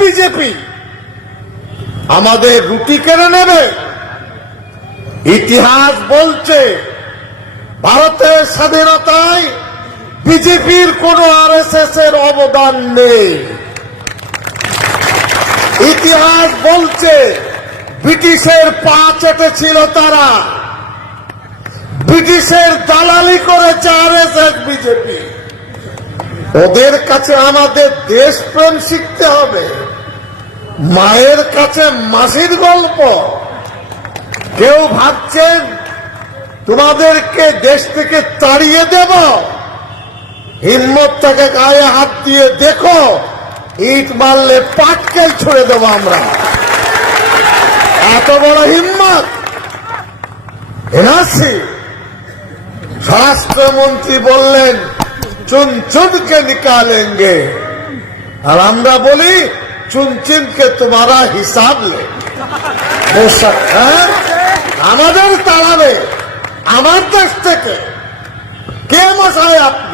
BJP আমাদের রুটি কেড়ে নেবে। ইতিহাস বলছে ভারতের স্বাধীনতায় বিজেপির কোন আরএসএস এর অবদান নেই। ইতিহাস বলছে ব্রিটিশের পা চেটেছিল তারা, ব্রিটিশের দালালি করেছে আরএসএস বিজেপি। ওদের কাছে আমাদের দেশপ্রেম শিখতে হবে, মায়ের কাছে মাসির গল্প। কেউ ভাবছেন তোমাদেরকে দেশ থেকে তাড়িয়ে দেব? হিম্মতটাকে গায়ে হাত দিয়ে দেখো, ইট মারলে পাটকেল ছুড়ে দেবো আমরা। এত বড় হিম্মত এনআরসি। স্বরাষ্ট্রমন্ত্রী বললেন চুন চুনকে নিকালেঙ্গে, আর আমরা বলি চুন চুনকে তোমারা হিসাব লে। আমাদের তাড়াবে আমার দেশ থেকে কে মশাই আপনি?